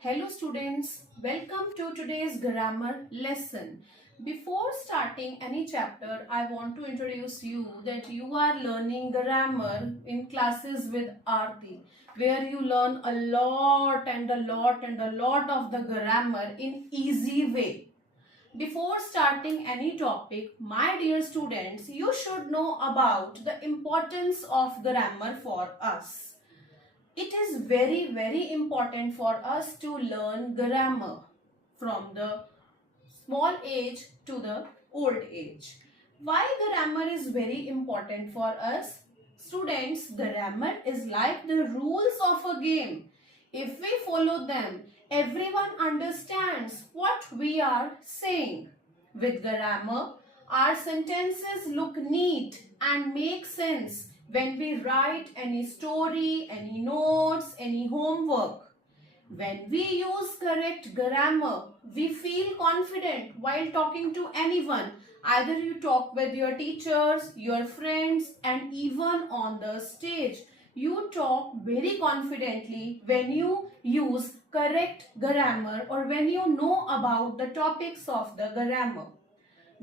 Hello students, welcome to today's grammar lesson. Before starting any chapter, I want to introduce you that you are learning grammar in classes with Aarti, where you learn a lot and a lot and a lot of the grammar in easy way. Before starting any topic, my dear students, you should know about the importance of grammar for us. It is very important for us to learn grammar from the small age to the old age. Why grammar is very important for us? Students, grammar is like the rules of a game. If we follow them, everyone understands what we are saying. With grammar, our sentences look neat and make sense when we write any story, any notes, any homework. When we use correct grammar, we feel confident while talking to anyone. Either you talk with your teachers, your friends, and even on the stage. You talk very confidently when you use correct grammar or when you know about the topics of the grammar.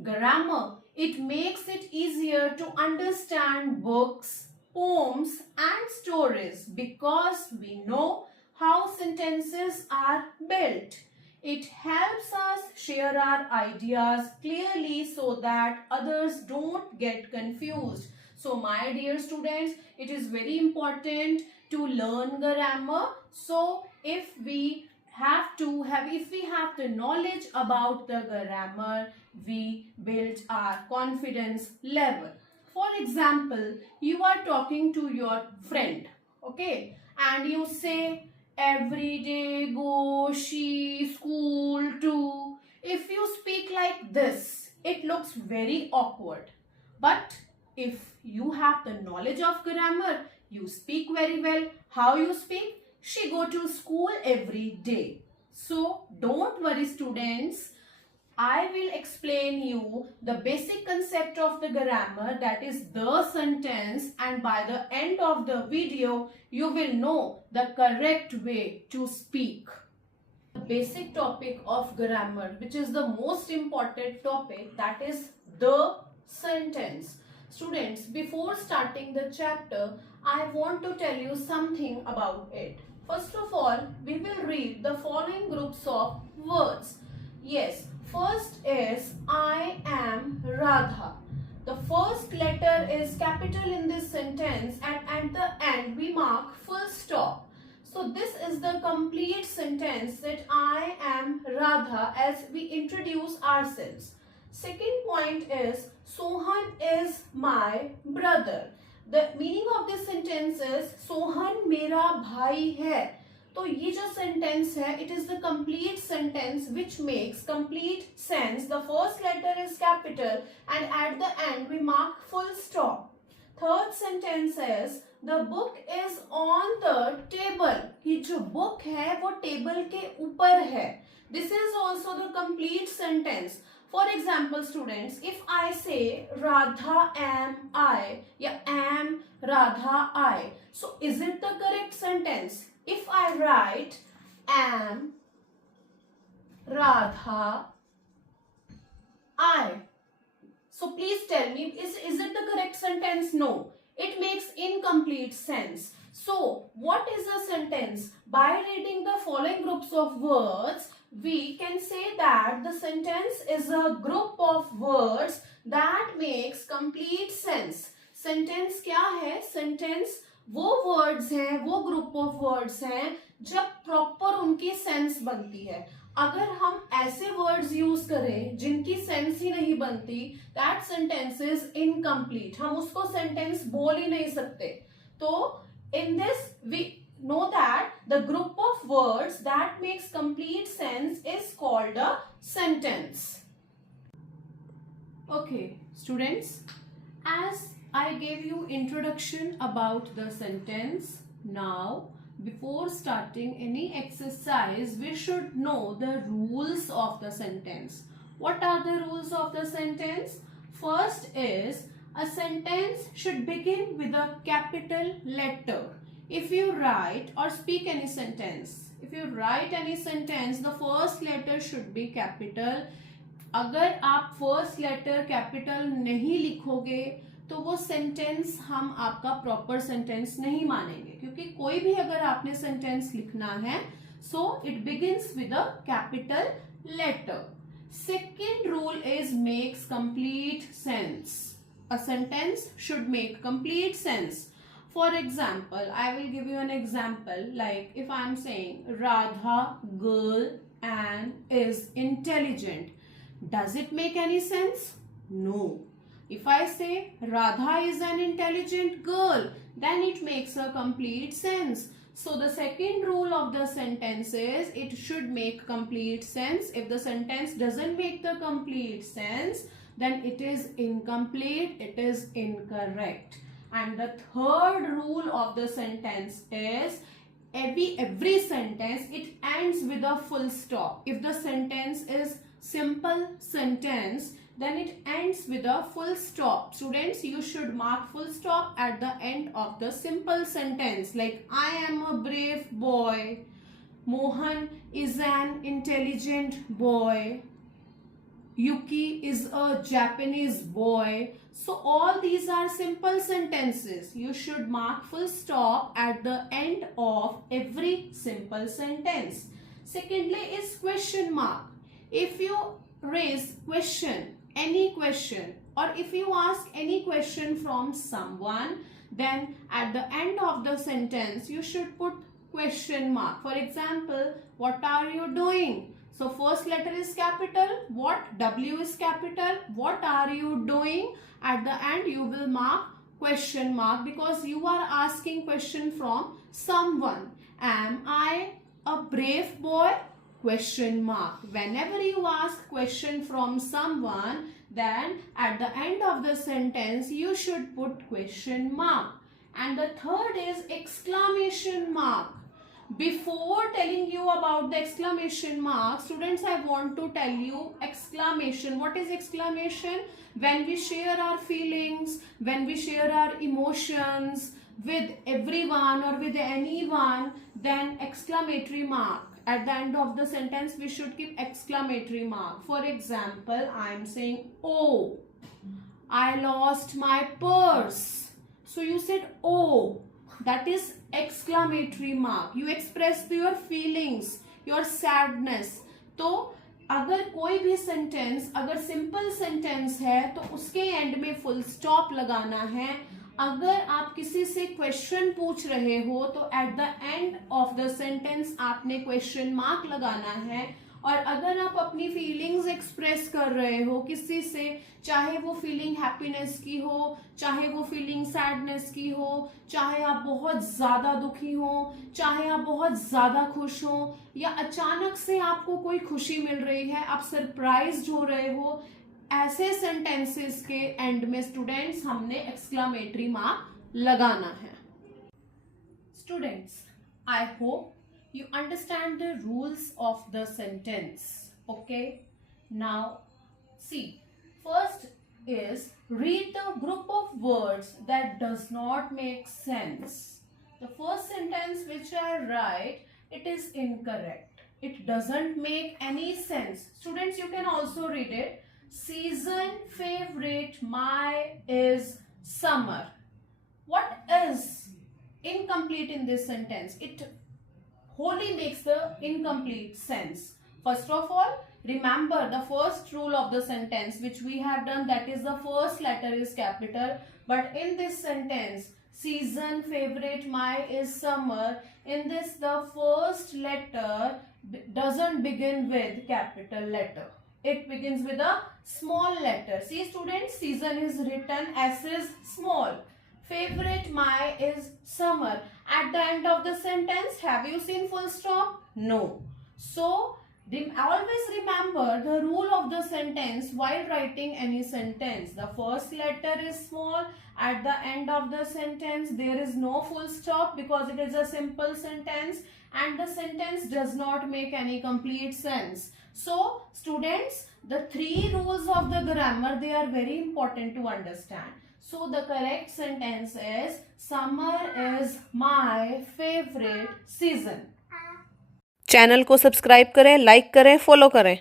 Grammar, it makes it easier to understand books, poems and stories because we know how sentences are built. It helps us share our ideas clearly so that others don't get confused. So my dear students, it is very important to learn grammar. So if we have the knowledge about the grammar, we build our confidence level. For example, you are talking to your friend, okay, and you say every day go she school too. If you speak like this, it looks very awkward. But if you have the knowledge of grammar, you speak very well. How you speak? She go to school every day. So don't worry students. I will explain you the basic concept of the grammar, that is the sentence, and by the end of the video you will know the correct way to speak. The basic topic of grammar, which is the most important topic, that is the sentence. Students, before starting the chapter, I want to tell you something about it. First of all, we will read the following groups of words. Yes, first is I am Radha. The first letter is capital in this sentence and at the end we mark full stop. So this is the complete sentence that I am Radha as we introduce ourselves. Second point is Sohan is my brother. The meaning of this sentence is Sohan मेरा भाई है. तो ये जो sentence है, it is the complete sentence which makes complete sense. The first letter is capital and at the end we mark full stop. Third sentence is the book is on the table. ये जो book है वो table के ऊपर है. This is also the complete sentence. For example, students, if I say Radha am I, या am Radha I, so is it the correct sentence? If I write am Radha I, so please tell me, is it the correct sentence? No, it makes incomplete sense. So what is a sentence? By reading the following groups of words, we can say that the sentence is a group of words that makes complete sense. Sentence क्या है? Sentence वो words हैं, वो group of words हैं जब proper उनकी sense बनती है. अगर हम ऐसे words use करें जिनकी sense ही नहीं बनती, that sentence is incomplete. हम उसको sentence बोल ही नहीं सकते. तो in this we know that the group of words that makes complete sense is called a sentence. Okay, students, as I gave you introduction about the sentence, now before starting any exercise, we should know the rules of the sentence. What are the rules of the sentence? First is a sentence should begin with a capital letter. If you write or speak any sentence if you write any sentence, the first letter should be capital. अगर आप first letter capital नहीं लिखोगे तो वो sentence हम आपका proper sentence नहीं मानेंगे, क्योंकि कोई भी अगर आपने सेंटेंस लिखना है so it begins with a capital letter. Second rule is makes complete sense. A sentence should make complete sense. For example, I will give you an example. Like if I am saying Radha girl and is intelligent, does it make any sense? No. If I say Radha is an intelligent girl, then it makes a complete sense. So the second rule of the sentence is it should make complete sense. If the sentence doesn't make the complete sense, then it is incomplete, it is incorrect. And the third rule of the sentence is every sentence, it ends with a full stop. If the sentence is simple sentence, then it ends with a full stop. Students, you should mark full stop at the end of the simple sentence. Like I am a brave boy, Mohan is an intelligent boy, Yuki is a Japanese boy. So all these are simple sentences. You should mark full stop at the end of every simple sentence. Secondly is question mark. If you raise question, any question, or if you ask any question from someone, then at the end of the sentence you should put question mark. For example, what are you doing? So first letter is capital, what? W is capital. What are you doing? At the end you will mark question mark, because you are asking question from someone. Am I a brave boy? Question mark. Whenever you ask question from someone, then at the end of the sentence you should put question mark. And the third is exclamation mark. Before telling you about the exclamation mark, students, I want to tell you exclamation. What is exclamation? When we share our feelings, when we share our emotions with everyone or with anyone, then exclamatory mark. At the end of the sentence, we should keep exclamatory mark. For example, I am saying, oh, I lost my purse. So you said, oh, that is exclamatory mark. You express your feelings, your sadness. तो अगर कोई भी sentence अगर simple sentence है तो उसके and में full stop लगाना है. अगर आप किसी से क्वेश्चन पूछ रहे हो तो at the end of the sentence आपने क्वेश्चन मार्क लगाना है. और अगर आप अपनी फीलिंग्स एक्सप्रेस कर रहे हो किसी से, चाहे वो फीलिंग हैप्पीनेस की हो, चाहे वो फीलिंग सैडनेस की हो, चाहे आप बहुत ज्यादा दुखी हो, चाहे आप बहुत ज्यादा खुश हो, या अचानक से आपको कोई खुशी मिल रही है, आप सरप्राइज्ड हो रहे हो, ऐसे सेंटेंसेस के एंड में स्टूडेंट्स हमने एक्सक्लेमेटरी मार्क लगाना है. Students, I hope you understand the rules of the sentence. Okay, now see, first is read the group of words that does not make sense. The first sentence which I write, it is incorrect. It doesn't make any sense. Students, you can also read it. Season favorite my is summer. What is incomplete in this sentence? It wholly makes the incomplete sense. First of all, remember the first rule of the sentence which we have done, that is the first letter is capital. But in this sentence, season favorite my is summer, in this the first letter doesn't begin with capital letter. It begins with a small letter. See students, season is written, S is small. Favorite my is summer. At the end of the sentence, have you seen full stop? No. So, always remember the rule of the sentence while writing any sentence. The first letter is small. At the end of the sentence, there is no full stop because it is a simple sentence and the sentence does not make any complete sense. So, students, the three rules of the grammar, they are very important to understand. So the correct sentence is summer is my favorite season. Channel को subscribe करें, like करें, follow करें।